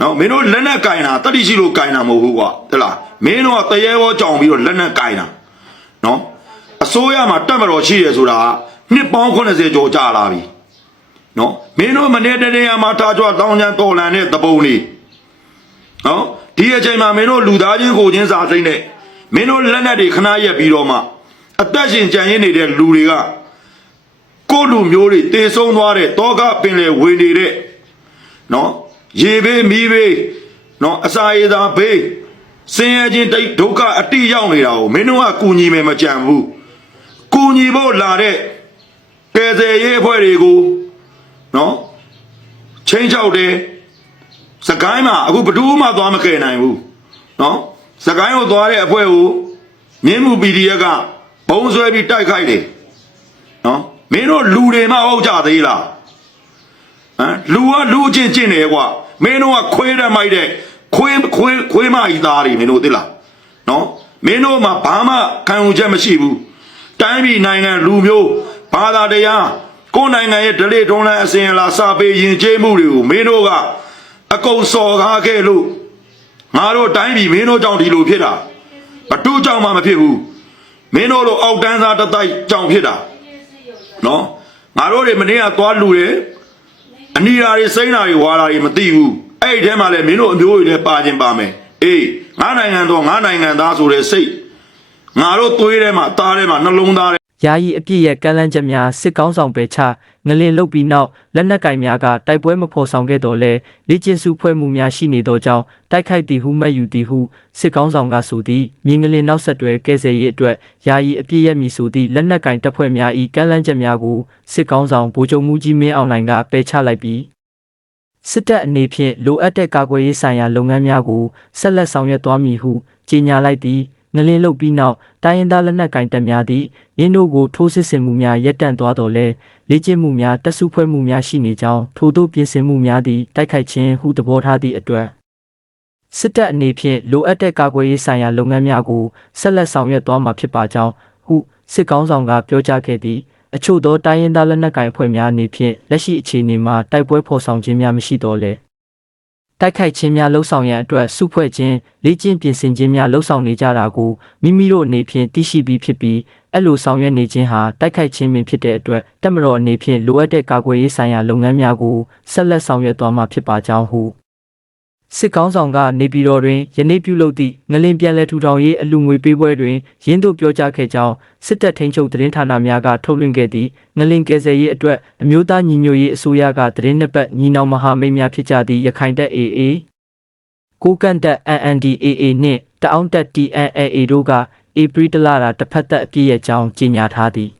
နော်မင်းတို့လက်နဲ့ကင်တာတတိရှိလို့ကင်တာမဟုတ်ဘူးကွာဟဲ့လားမင်းတို့ကတရေဘောကြောင်ပြီးတော့လက်နဲ့ကင်တာနော်အစိုးရမှာတက်မတော်ရှိရဆိုတာကနှစ်ပေါင်း80ကျော်ကြာလာပြီနော်မင်းတို့မနေ့တနေ့မှာထားကြွတောင်းချမ်းတော်လန်တဲ့တပုံလေးနော်ဒီအချိန်မှာမင်းတို့လူသားချင်းကိုချင်းစာစိမ့်နဲ့မင်းတို့လက်နက်တွေခဏရက်ပြီးတော့မှအသက်ရှင်ကြံရင်းနေတဲ့လူတွေကကိုယ့်လူမျိုးတွေတေဆုံးသွားတဲ့တောကပင်လေဝင်နေတဲ့နော် ရေဘေးမီးဘေးနော်အစာရေသာဘေးစင်ရချင်းတိတ်ဒုက္ခအတိရောက်နေတာကိုမင်းတို့ကကူညီမယ်မကြံဘူးကူညီဖို့လာတဲ့ကယ်ဆယ်ရေးအဖွဲ့တွေကိုနော်ချင်းချောက်တယ်စကိုင်းမှာအခုဘယ်သူမှသွားမကယ်နိုင်ဘူးနော်စကိုင်းကိုသွားတဲ့အဖွဲ့ကိုမြင်းမှု PDF ကဘုံဆွဲပြီးတိုက်ခိုက်တယ်နော်မင်းတို့လူတွေမဟုတ်ကြသေးလားဟ မ်လူကလူအချင်းချင်းတယ်ကွာမင်းတို့ကခွေးတဲ့မိုက်တဲ့ခွေးခွေးခွေးမကြီးသားတွေမင်းတို့သိလားနော်မင်းတို့မှာဘာမှခံယူချက်မရှိဘူးတိုင်းပြည်နိုင်ငံလူမျိုးဘာသာတရားကိုယ်နိုင်ငံရဲ့ဒလိထုံးလန်းအစဉ်အလာစာပေယဉ်ကျေးမှုတွေကိုမင်းတို့ကအကုန်စော်ကားခဲ့လို့ငါတို့တိုင်းပြည်မင်းတို့ကြောင့်ဒီလိုဖြစ်တာဘတူးကြောင့်မှမဖြစ်ဘူးမင်းတို့လိုအောက်တန်းသားတစ်တိုက်ကြောင့်ဖြစ်တာနော်ငါတို့တွေမနေ့ကသွားလူတယ် အနီရာတွေစိမ့်တာတွေဝါတာတွေမသိဘူးအဲ့ဒီထဲမှာလည်းမင်းတို့အမျိုးတွေလည်းပါခြင်းပါမယ်အေးငါနိုင်ငံတော့ငါနိုင်ငံသားဆိုတဲ့စိတ်ငါတို့သွေးထဲမှာသားထဲမှာနှလုံးသားထဲ ယာယီအပြည့်ရဲ့ကမ်းလှမ်းချက်များစစ်ကောင်းဆောင်ပဲချငလင်လုတ်ပြီးနောက်လက်နက်ကင်များကတိုက်ပွဲမဖော်ဆောင်ခဲ့တော့လဲလေ့ကျင့်စုဖွဲ့မှုများရှိနေသောကြောင့်တိုက်ခိုက်သည်ဟုမှတ်ယူသည်ဟုစစ်ကောင်းဆောင်ကဆိုသည်မြင်းငလင်နောက်ဆက်တွဲကဲဆယ်ရေးအတွက်ယာယီအပြည့်ရဲ့မည်ဆိုသည့်လက်နက်ကင်တပ်ဖွဲ့များ၏ကမ်းလှမ်းချက်များကိုစစ်ကောင်းဆောင်ဗိုလ်ချုပ်မှုကြီးမင်းအောင်လှိုင်ကပယ်ချလိုက်ပြီးစစ်တပ်အနေဖြင့်လိုအပ်တဲ့ကာကွယ်ရေးဆိုင်ရာလုပ်ငန်းများကိုဆက်လက်ဆောင်ရွက်သွားမည်ဟုကြေညာလိုက်သည် ငလင်းလုတ်ပြီးနောက်တိုင်းရင်းသားလက်နက်ကင်တပ်များသည့်ရင်းတို့ကိုထိုးစစ်ဆင်မှုများရပ်တန့်သွားတော်လဲလေ့ကျင့်မှုများတက်စုဖွဲ့မှုများရှိနေကြောင်းထို့သို့ပြင်ဆင်မှုများသည့်တိုက်ခိုက်ခြင်းဟုသဘောထားသည့်အတွက်စစ်တပ်အနေဖြင့်လိုအပ်တဲ့ကာကွယ်ရေးဆိုင်ရာလုပ်ငန်းများကိုဆက်လက်ဆောင်ရွက်သွားမှာဖြစ်ပါကြောင်းဟုစစ်ကောင်းဆောင်ကပြောကြားခဲ့သည်အချို့သောတိုင်းရင်းသားလက်နက်ကိုင်အဖွဲ့များအနေဖြင့်လက်ရှိအခြေအနေမှာတိုက်ပွဲဖော်ဆောင်ခြင်းများမရှိတော့လဲ တိုက်ခိုက်ခြင်းများလှုပ်ဆောင်ရန်အတွက်စုဖွဲ့ခြင်းလေ့ကျင့်ပြင်ဆင်ခြင်းများလှုပ်ဆောင်နေကြတာကိုမိမိတို့အနေဖြင့်သိရှိပြီးဖြစ်ပြီးအဲ့လိုဆောင်ရွက်နေခြင်းဟာတိုက်ခိုက်ခြင်းပင်ဖြစ်တဲ့အတွက်တက်မတော်အနေဖြင့်လိုအပ်တဲ့ကာကွယ်ရေးဆိုင်ရာလုပ်ငန်းများကိုဆက်လက်ဆောင်ရွက်သွားမှာဖြစ်ပါကြောင်းဟု စစ်ကောင်းဆောင်ကနေပြည်တော်တွင်ယနေ့ပြုလုပ်သည့်ငလင်ပြန်လည်ထူထောင်ရေးအလူငွေပေးပွဲတွင်ရင်းတို့ပြောကြားခဲ့ကြောင်းစစ်တပ်ထိန်းချုပ်သတင်းဌာနများကထုတ်လွှင့်ခဲ့သည့်ငလင်ကယ်ဆယ်ရေးအတွက်အမျိုးသားညီညွတ်ရေးအစိုးရကသတင်းနှစ်ပတ်ညီနောင်မဟာမိတ်များဖြစ်ကြသည့်ရခိုင်တပ် AA ကိုကန့်တက် NNDAA နှင့်တအောင်းတက် TNLA တို့ကဧပြီတလတာတစ်ဖက်သက်အပြည့်ရဲ့အကြောင်းကြေညာထားသည်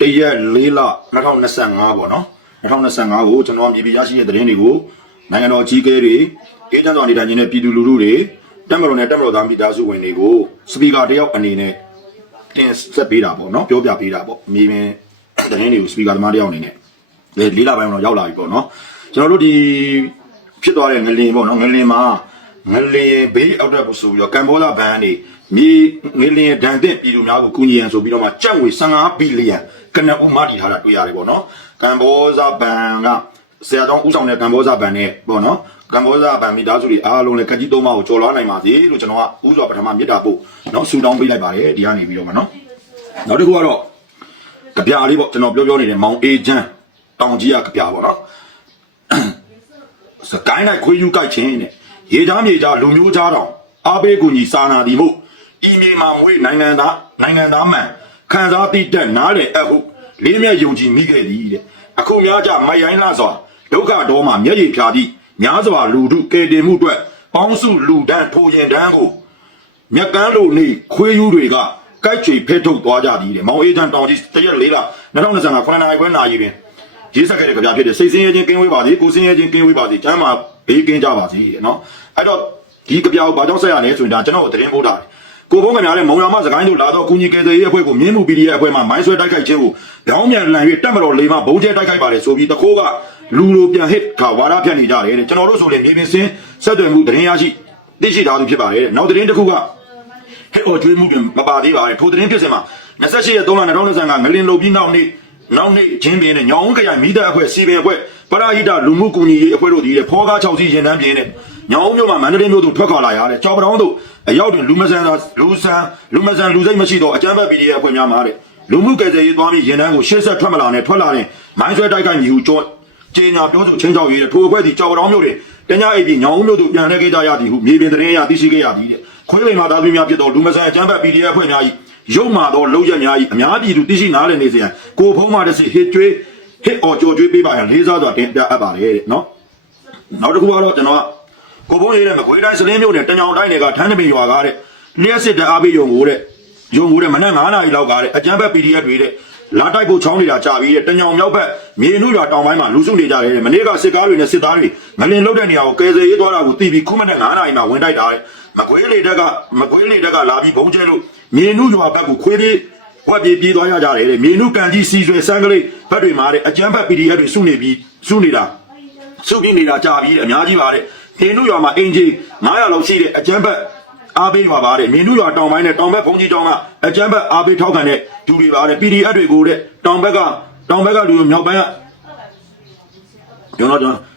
တရက်၄လ2025ပေါ့နော်2025ကိုကျွန်တော်မြေပြည်ရရှိတဲ့သတင်းတွေကို နိုင်ငံတော်အကြီးအကဲတွေအေဂျင့်တော်နေထိုင်နေတဲ့ပြည်သူလူထုတွေတက်မတော်နဲ့တက်မတော်သားမိသားစုဝင်တွေကိုစပီကာတယောက်အနေနဲ့တင်ဆက်ပေးတာပေါ့နော်ပြောပြပေးတာပေါ့မြေပြင်သတင်းတွေကိုစပီကာသမားတယောက်အနေနဲ့လေလေးလပိုင်းတော့ရောက်လာပြီပေါ့နော်ကျွန်တော်တို့ဒီဖြစ်သွားတဲ့ငလင်ပေါ့နော်ငလင်မှာငလင်ဘေးအောက်တက်ဖို့ဆိုပြီးတော့ကမ်ဘောလာဘန်နေမြေငလင်ဒဏ်တဲ့ပြည်သူများကိုကူညီရန်ဆိုပြီးတော့မှကြက်ဝေ15ဘီလီယံကနဦးမတည်ထားတာတွေ့ရတယ်ပေါ့နော်ကမ်ဘောဇာဘန်က ဆရာတော်ဦးဆောင်တဲ့ကမ်ဘောဇာဘန်နဲ့ပေါ့နော်ကမ်ဘောဇာဘန်မိသားစုတွေအားလုံးလည်းကကြီးသုံးပါးကိုကြော်လွှားနိုင်ပါစေလို့ကျွန်တော်ကဥစွာပထမမြတ်တာပို့နော်ဆူတောင်းပေးလိုက်ပါတယ်ဒီကနေပြီးတော့မှနော်နောက်တစ်ခုကတော့ကြပြာလေးပေါ့ကျွန်တော်ပြောပြောနေတဲ့မောင်အေဂျန်တောင်ကြီးကကြပြာပေါ့နော်စကိုင်းလိုက်ခွေးယူကြိုက်ခြင်းတဲ့ရေသားမြေသားလူမျိုးသားတောင်အားပေးကူညီစာနာသည်မို့ဤမြေမှာမွေးနိုင်ငံသားနိုင်ငံသားမှန်ခံစားသိတဲ့နားလေအဟုလေးမြတ်ယုံကြည်မိခဲ့သည်တဲ့အခုများကြမယိုင်းလာစွာ ဒုက္ခတော်မှာမျက်ရည်ဖြာသည့်များစွာလူထုကယ်တင်မှုအတွက်ပေါင်းစုလူဒန်းထိုရင်တန်းကိုမြက်ကန်းလိုနေခွေးယူတွေကကြိုက်ချွေဖဲထုတ်သွားကြသည်တဲ့မောင်အေးချန်တောင်ကြီးတရက်လေးလား2025ခုနှစ်နာရီခွဲနာရီတွင်ရေးဆက်ခဲ့တဲ့ကြပြဖြစ်တဲ့စိတ်ဆင်းရဲခြင်းကင်းဝေးပါစေကိုယ်ဆင်းရဲခြင်းကင်းဝေးပါစေကျမ်းမာဘေးကင်းကြပါစေတဲ့နော်အဲ့တော့ဒီကြပြကိုဘာကြောင့်ဆက်ရလဲဆိုရင်ဒါကျွန်တော်သတင်းပို့တာကိုဘုံကများတဲ့မုံရမစကိုင်းတို့လာတော့ကုညီကယ်ဆယ်ရေးအဖွဲ့ကိုမြင်းမှု PDF အဖွဲ့မှမိုင်းဆွဲတိုက်ခိုက်ခြင်းကိုကြောင်းမြန်လန်၍တက်မတော်လေးမှဘုံကျဲတိုက်ခိုက်ပါတယ်ဆိုပြီးတခိုးက လူလိုပြန်ဟစ်ခါဝါဒဖြန့်နေကြတယ်တဲ့ကျွန်တော်တို့ဆိုရင်မြေပြင်စင်းဆက်သွယ်မှုသတင်းရရှိသိရှိထားသူဖြစ်ပါတယ်တဲ့နောက်သတင်းတစ်ခုကဟဲ့အော်ကျွေးမှုတွေမပါသေးပါနဲ့ထိုသတင်းဖြစ်စဉ်မှာ28ရက်3လ2025ငလင်လုံပြီးနောက်နေ့နောက်နေ့ချင်းပြင်းနဲ့ညောင်ဦးခရိုင်မိသားအဖွဲ့စီပင်အဖွဲ့ပရာဟိတလူမှုကူညီရေးအဖွဲ့တို့ဒီတဲ့ဖောကား6စီရင်တန်းပြင်းတဲ့ညောင်မျိုးမှာမန္တလေးမျိုးတို့ထွက်ခွာလာရတဲ့ကြောင်ပတောင်းတို့အရောက်တွင်လူမဆန်သာလူဆန်လူမဆန်လူစိတ်မရှိတော့အကြမ်းဖက် PDF အဖွဲ့များမှာတဲ့လူမှုကယ်ဆယ်ရေးသွားပြီးရင်တန်းကိုရှေ့ဆက်ထွက်မလာနဲ့ထွက်လာတဲ့မိုင်းဆွဲတိုက်ခိုက်မိဟုကြော ကျေညာပြောဆိုချင်းချောက်ရေးတဲ့ထိုအဖွဲ့ဒီကြောင်ပတောင်းမျိုးတွေတညာအိပ်ပြီးညောင်မျိုးတို့ပြန်လဲခဲ့ကြရသည်ဟုမြေပြင်သတင်းအရသိရှိခဲ့ရသည်တဲ့ခွေးလိမ်မှာသားသမီးများဖြစ်တော့လူမဆန်အကြမ်းဖက် PDF အဖွဲ့များ၏ရုပ်မာသောလောက်ရများ၏အများပြည်သူသိရှိနားလည်နေစေရန်ကိုဖုံးမှတစ်စီဟစ်ကျွေးဟစ်အော်ကြော်ကျွေးပေးပါရန်လေးစားစွာတင်ပြအပ်ပါတယ်တဲ့နော်နောက်တစ်ခုကတော့ကျွန်တော်ကကိုဘုန်းရေးတဲ့မကွေးတိုင်းစလင်းမြို့နယ်တညောင်တိုင်းတွေကထန်းတပင်ရွာကားတဲ့လျှက်စစ်တအားပေးယုံကိုတဲ့ယုံကိုတဲ့မနက်9နာရီလောက်ကားတဲ့အကြမ်းဖက် PDF တွေတဲ့ လာတိုက်ဖို့ချောင်းနေတာကြာပြီးတဲ့တညောင်မြောက်ဘက်မြေနုရွာတောင်ပိုင်းမှာလူစုနေကြတယ်တဲ့မနေ့ကစစ်ကားတွေနဲ့စစ်သားတွေငလင်လုတ်တဲ့နေရာကိုကယ်ဆယ်ရေးသွားတာကိုတီးပြီးခုမနဲ့9နာရီမှာဝင်တိုက်တာတဲ့မကွေးလေတက်ကမကွေးလေတက်ကလာပြီးဘုံကျဲလို့မြေနုရွာဘက်ကိုခွေးသေးဝက်ပြေးပြေးသွားရကြတယ်တဲ့မြေနုကန်ကြီးစီဆွေစံကလေးဘက်တွေမှာတဲ့အကြမ်းဖက် PDF တွေစုနေပြီးစုနေတာစုပြင်းနေတာကြာပြီးအများကြီးပါတဲ့မင်းတို့ရွာမှာအင်ဂျီ900လောက်ရှိတဲ့အကျန်းဘက် အားပေးရွာပါတဲ့မင်းတို့ရွာတောင်ပိုင်းနဲ့တောင်ဘက်ဘုံကြီးတောင်ကအကျန်းဘက်အားပေးထောက်ခံတဲ့လူတွေပါတဲ့ PDF တွေကိုတဲ့တောင်ဘက်ကတောင်ဘက်ကလူတွေမြောက်ပိုင်းကကျွန်တော်ကျွန်တော်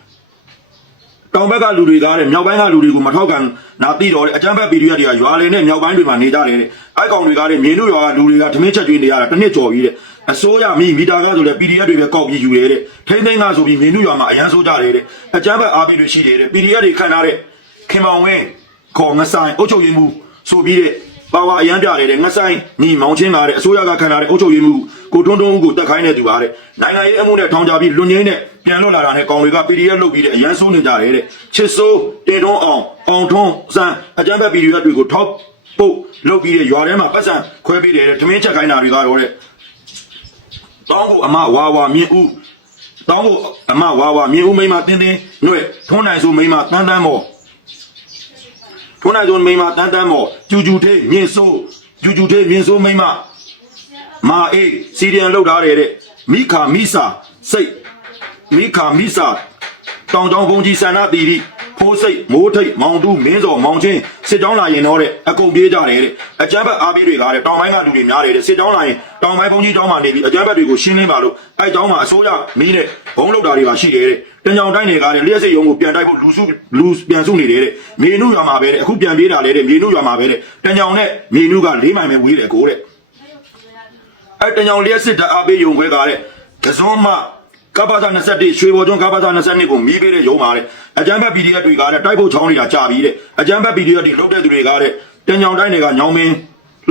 တောင်ဘက်ကလူတွေကတဲ့မြောက်ပိုင်းကလူတွေကိုမထောက်ခံနာတိတော်တဲ့အကျန်းဘက် PDF တွေကရွာလင်နဲ့မြောက်ပိုင်းတွေမှာနေကြတယ်တဲ့အဲ့ကောင်တွေကတဲ့မင်းတို့ရွာကလူတွေကဓမင်းချက်ကျွေးနေရတာတစ်နှစ်ကျော်ပြီးတဲ့အစိုးရမိမီတာကဆိုလဲ PDF တွေပဲကောက်ပြီးယူရဲတဲ့ထိမ့်သိမ်းကဆိုပြီးမင်းတို့ရွာမှာအရန်ဆိုးကြတယ်တဲ့အကျန်းဘက်အားပေးတွေရှိတယ်တဲ့ PDF တွေခံထားတဲ့ခင်မောင်ဝင်း ခေါ်ငဆိုင်အုတ်ချုပ်ရင်းမှုဆိုပြီးတဲ့ပါဝါအရန်ပြတယ်တဲ့ငဆိုင်ညီမောင်ချင်းကားတဲ့အစိုးရကခံထားတဲ့အုတ်ချုပ်ရင်းမှုကိုတွန်းတွန်းဦးကိုတက်ခိုင်းနေသူပါတဲ့နိုင်ငံရေးအမှုနဲ့ထောင်ကြပြီးလွန်ငင်းနဲ့ပြန်လွတ်လာတာနဲ့ကောင်တွေက PDF လုတ်ပြီးတဲ့အရန်ဆိုးနေကြတယ်တဲ့ချစ်စိုးတင်တွန်းအောင်အောင်ထွန်းစံအကျန်းဘက် PDF တွေကိုထောက်ပုတ်လုတ်ပြီးတဲ့ရွာထဲမှာပတ်စံခွဲပြီးတယ်တဲ့ထမင်းချက်ခိုင်းတာတွေကတော့တဲ့တောင်းကိုအမဝါဝါမြင့်ဦးတောင်းကိုအမဝါဝါမြင့်ဦးမိမတင်းတင်းနှွဲ့ထုံးနိုင်ဆိုမိမတန်းတန်းမော် ထုံးနိုင်ဆိုမိမတန်းတန်းမော်ကျူကျူသေးမြင့်ဆိုးကျူကျူသေးမြင့်ဆိုးမိမမာအေးစီရီယန်လောက်ထားတယ်တဲ့မိခာမိစာစိတ်မိခာမိစာတောင်တောင်ဘုံကြီးဆန္ဒတီတီဖိုးစိတ်မိုးထိတ်မောင်တူးမင်းစော်မောင်ချင်းစစ်တောင်းလာရင်တော့တဲ့အကုန်ပြေးကြတယ်တဲ့အကျမ်းဘက်အားပေးတွေကတဲ့တောင်ပိုင်းကလူတွေများတယ်တဲ့စစ်တောင်းလာရင် တောင်ပိုင်းဘုံကြီးတောင်းမှနေပြီးအကျမ်းဘက်တွေကိုရှင်းလင်းပါလို့အဲတောင်းမှအစိုးရမီးနဲ့ဘုံလောက်တာတွေပါရှိတယ်တဲ့တညောင်တိုင်းတွေကတဲ့လျှက်စိတ်ရုံကိုပြန်တိုက်ဖို့လူစုလူပြန်စုနေတယ်တဲ့မြေနုရွာမှာပဲတဲ့အခုပြန်ပြေးတာလေတဲ့မြေနုရွာမှာပဲတဲ့တညောင်နဲ့မြေနုက၄မိုင်ပဲဝေးတယ်ကိုတဲ့အဲ့တညောင်လျက်စစ်တအားပေးယုံခွဲကားတဲ့ကစုံမကပ္ပစာ21ရွှေဘော်ကျွန်းကပ္ပစာ22ကိုမီးပေးတဲ့ရုံပါတဲ့အကြမ်းဖက် PDF တွေကတဲ့တိုက်ဖို့ချောင်းနေတာကြာပြီတဲ့အကြမ်းဖက် PDF တွေလုတ်တဲ့သူတွေကတဲ့တညောင်တိုင်းတွေကညောင်မင်း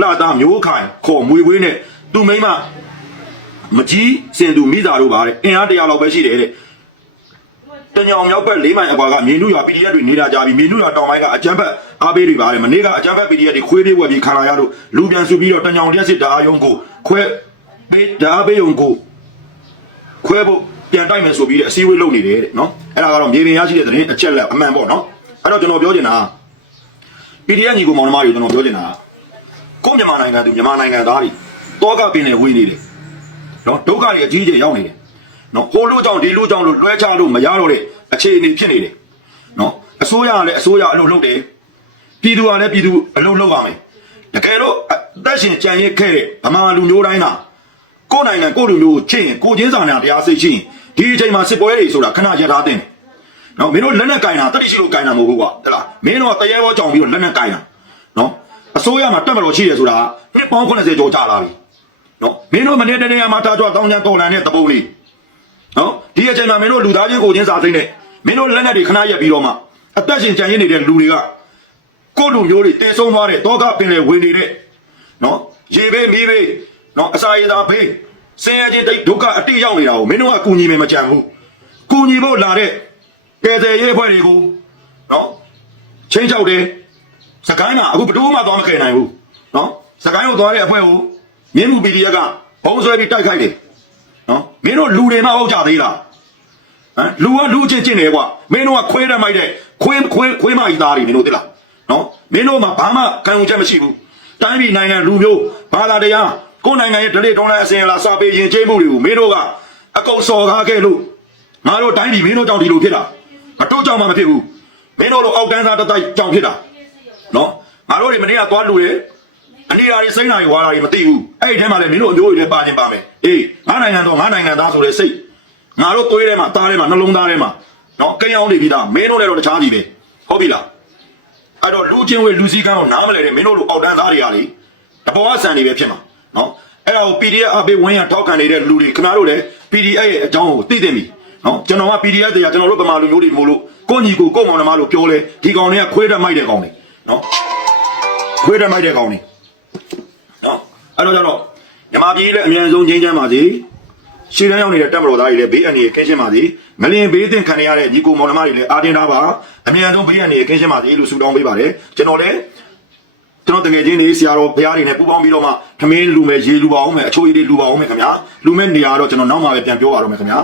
လှသားမျိုးခိုင်ခေါ်မွေဝေးနဲ့ သူ့မိမမကြီးစင်သူမိသားတို့ပါတဲ့အင်အားတရာလောက်ပဲရှိတယ်တဲ့တညောင်မြောက်ဘက်၄မိုင်အကွာကမြေနုရွာ PDF တွေနေတာကြပြီမြေနုရွာတောင်ပိုင်းကအကြမ်းဖက်အားပေးတွေပါတယ်မနေ့ကအကြမ်းဖက် PDF တွေခွေးပေးဝက်ပြီးခံလာရလို့လူပြန်စုပြီးတော့တညောင်လျက်စစ်တအားယုံကိုခွဲပေးတအားပေးယုံကိုခွဲဖို့ပြန်တိုက်မယ်ဆိုပြီးတဲ့အစည်းအဝေးလုပ်နေတယ်တဲ့နော်အဲ့ဒါကတော့မြေပြင်ရရှိတဲ့သတင်းအချက်လက်အမှန်ပေါ့နော်အဲ့တော့ကျွန်တော်ပြောချင်တာ PDF ညီကိုမောင်နှမတွေကျွန်တော်ပြောချင်တာကိုယ့်မြန်မာနိုင်ငံသူမြန်မာနိုင်ငံသားတွေ တောကပင်နေဝေးနေတယ်နော်ဒုက္ခတွေအကြီးအကျယ်ရောက်နေတယ်နော်ဟိုလူကြောင့်ဒီလူကြောင့်လို့လွှဲချလို့မရတော့တဲ့အခြေအနေဖြစ်နေတယ်နော်အစိုးရကလည်းအစိုးရအလုပ်လုပ်တယ်ပြည်သူကလည်းပြည်သူအလုပ်လုပ်ရမယ်တကယ်တော့အသက်ရှင်ကြံရစ်ခဲ့တဲ့ဗမာလူမျိုးတိုင်းကကိုယ်နိုင်ငံကိုယ်လူမျိုးကိုချစ်ရင်ကိုချင်းစာနာတရားစိတ်ရှိရင်ဒီအချိန်မှာစစ်ပွဲတွေဆိုတာခဏရထားတဲ့နော်မင်းတို့လက်နဲ့ကင်တာတတိရှိလို့ကင်တာမဟုတ်ဘူးကွာဟဲ့လားမင်းတို့ကတရေဘောကြောင်ပြီးတော့လက်နဲ့ကင်တာနော်အစိုးရမှာတက်မလို့ရှိတယ်ဆိုတာနှစ်ပေါင်း80ကျော်ကြာလာပြီ နော်မင်းတို့မနေ့တနေ့ကမှထားကြတောင်းချမ်းတော်လန်တဲ့သဘုံလေးနော်ဒီအချိန်မှာမင်းတို့လူသားချင်းကိုချင်းစာသိမ့်နဲ့မင်းတို့လက်နဲ့တွေခဏရက်ပြီးတော့မှအသက်ရှင်ကြံရည်နေတဲ့လူတွေကကိုယ်လူမျိုးတွေတေဆုံးသွားတဲ့တောကပင်လေဝင်နေတဲ့နော်ရေဘေးမီးဘေးနော်အစာရည်သာဖေးဆင်းရဲခြင်းတိတ်ဒုက္ခအတိတ်ရောက်နေတာကိုမင်းတို့ကကူညီမယ်မကြံဘူးကူညီဖို့လာတဲ့ကယ်ဆယ်ရေးအဖွဲ့တွေကိုနော်ချင်းချောက်တယ်စကိုင်းမှာအခုဘယ်သူမှသွားမခဲနိုင်ဘူးနော်စကိုင်းကိုသွားတဲ့အဖွဲ့ကို မြင်းမှု PDF ကဘုံဆွဲပြီးတိုက်ခိုက်တယ်နော်မင်းတို့လူတွေမှဟုတ်ကြသေးလားဟမ်လူကလူချင်းချင်းနေကွာမင်းတို့ကခွေးရမိုက်တဲ့ခွေးခွေးခွေးမကြီးသားတွေမင်းတို့သိလားနော်မင်းတို့မှဘာမှခံယူချက်မရှိဘူးတိုင်းပြည်နိုင်ငံလူမျိုးဘာသာတရားကိုယ်နိုင်ငံရဲ့ဒလိဒေါ်လာအစဉ်အလာစပေးရင်ကျေးမှုတွေကိုမင်းတို့ကအကုန်စော်ကားခဲ့လို့ငါတို့တိုင်းပြည်မင်းတို့ကြောင့်ဒီလိုဖြစ်တာမတို့ကြောင့်မှမဖြစ်ဘူးမင်းတို့လိုအောက်တန်းသားတစ်တိုက်ကြောင့်ဖြစ်တာနော်ငါတို့တွေမနေ့ကသွားလူတယ် အနေရာတွေစိမ့်တာတွေဝါတာတွေမသိဘူးအဲ့ဒီထဲမှာလည်းမင်းတို့အမျိုးတွေလည်းပါခြင်းပါမယ်အေးငါနိုင်ငံတော့ငါနိုင်ငံသားဆိုတဲ့စိတ်ငါတို့သွေးထဲမှာသားထဲမှာနှလုံးသားထဲမှာနော်ကိန်းအောင်နေပြီးသားမင်းတို့လည်းတော့တခြားကြီးပဲဟုတ်ပြီလားအဲ့တော့လူချင်းဝေလူစည်းကမ်းကိုနားမလဲတဲ့မင်းတို့လိုအောက်တန်းသားတွေကလေတဘောအဆန်တွေပဲဖြစ်မှာနော်အဲ့ဒါကို PDF အပေးဝင်းရထောက်ခံနေတဲ့လူတွေခင်ဗျားတို့လည်း PDF ရဲ့အကြောင်းကိုသိသိပြီနော်ကျွန်တော်က PDF တရားကျွန်တော်တို့ဗမာလူမျိုးတွေမို့လို့ကိုညီကိုကိုမောင်နှမလို့ပြောလဲဒီကောင်တွေကခွေးတက်မိုက်တဲ့ကောင်တွေနော်ခွေးတက်မိုက်တဲ့ကောင်တွေနော် အဲ့တော့ကျတော့မြမပြည်လည်းအမြန်ဆုံးငြိမ်းချမ်းပါစေရှေ့တန်းရောက်နေတဲ့တက်မတော်သားတွေလည်းဘေးအန္တရာယ်ကင်းရှင်းပါစေငလင်ဘေးသင့်ခံရတဲ့ညီကိုမောင်နှမတွေလည်းအားတင်းထားပါအမြန်ဆုံးဘေးအန္တရာယ်ကင်းရှင်းပါစေလို့ဆုတောင်းပေးပါတယ်ကျွန်တော်လည်းကျွန်တော်တကယ်ချင်းနေဆရာတော်ဘုရားတွေနဲ့ပူးပေါင်းပြီးတော့မှသမင်းလူမယ်ရေလူပါအောင်မယ်အချိုးရည်တွေလူပါအောင်မယ်ခင်ဗျာလူမဲ့နေရာတော့ကျွန်တော်နောက်မှပဲပြန်ပြောပါတော့မယ်ခင်ဗျာ